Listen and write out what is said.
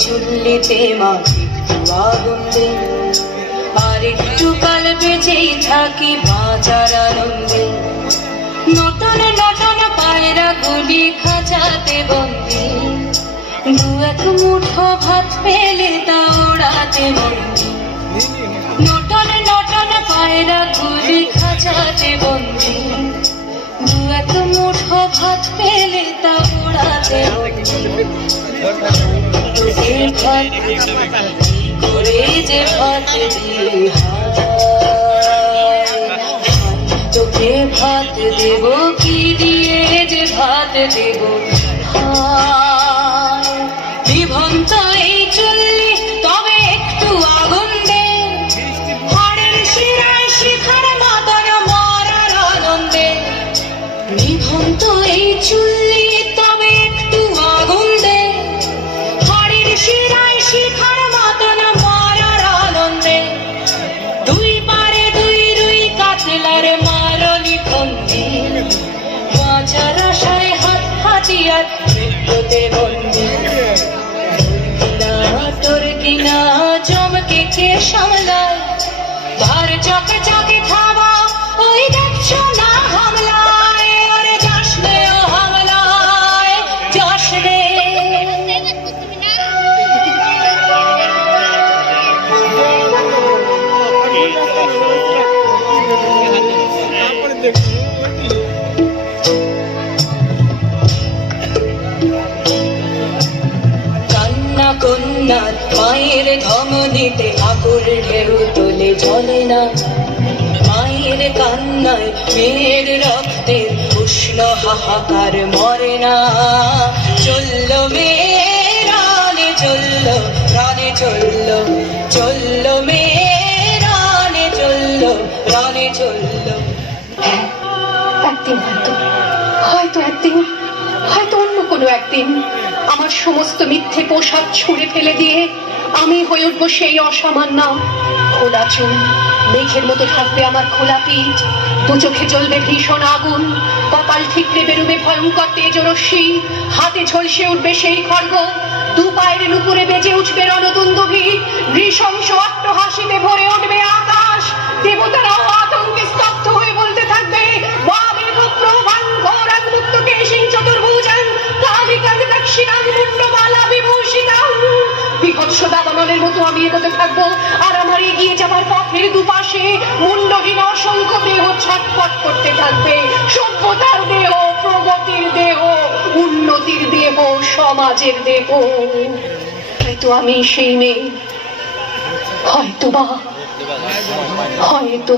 চুল্লিতে মা একটু আগুন দে, আর একটু কাল বেঁচেই থাকি বাঁচার আনন্দে। নটন নটন পায়রা গুলি খাঁচাতে বন্দি, দু এক মুঠো ভাত পেলে তা ওড়াতে বন্দি। নটন নটন পায়রা গুলি খাঁচাতে বন্দি, দু এক মুঠো ভাত পেলে তা ওড়াতে বন্দি। করে যে ভাত দিয়ে তোকে ভাত দেব, কি দিয়ে যে ভাত দেব। নিভন্ত এই চুল্লি তবে একটু আগুন দে, হাড়ের শিরায় শিখার মাতার মরার আনন্দে। নিভন্ত এই চুল্লি তবে একটু আগুন দে, হাড়ের শিরায় শিখার মাতার মরার আনন্দে। দুই পারে দুই রুই কাতলার মারনি ফন্দি, বাঁচার আশায় হাত হাতিয়ার মৃত্যুতে বন্দি। তোর কিনা চমকে কে সামলায়, ধার চকে চকে খাওয়া ওই দেখছো না হামলায়। ওরে যাস রে ও হামলায়, যাস রে। কান্না কন্যার মায়ের ধমনীতে আকুল ঢেউ তোলে জ্বলে না, মায়ের কান্নায় মেয়ের রক্তের উষ্ণ হাহাকার মরে না। চললো মেয়ে রানে চললো, রানে চললো, চললো মেয়ে রানে চললো, রানে চললো। একদিন হয়তো একদিন, হয়তো অন্য কোনো একদিন আমার সমস্ত মিথ্যে পোশাক ছুঁড়ে ফেলে দিয়ে আমি হয়ে উঠবো সেই অসামান্য। খোলা চুল, মেঘের মতো থাকবে আমার খোলা পিঠ, দু চোখে জ্বলবে ভীষণ আগুন, কপাল ঠিকরে বেরোবে ভয়ঙ্কর তেজরশ্মি, হাতে ঝলসে উঠবে সেই খড়গ, দু পায়ের নুপুরে বেজে উঠবে রণদুন্দুভি, নৃশংস অট্টহাসিতে ভরে উঠবে আকাশ। দেবতারাও আতঙ্কে স্তব্ধ হয়ে বলতে থাকবে, বিভৎস দাবানলের মতো আমি এগোতে থাকবো, আর আমার এগিয়ে যাবার পথের দুপাশে মুন্ডহীন অসংখ্য দেহ ছটফট করতে থাকবে। সভ্যতার দেহ, প্রগতির দেহ, উন্নতির দেহ, সমাজের দেহ। হয়তো আমি সেই মেয়ে, হয়তো বা, হয়তো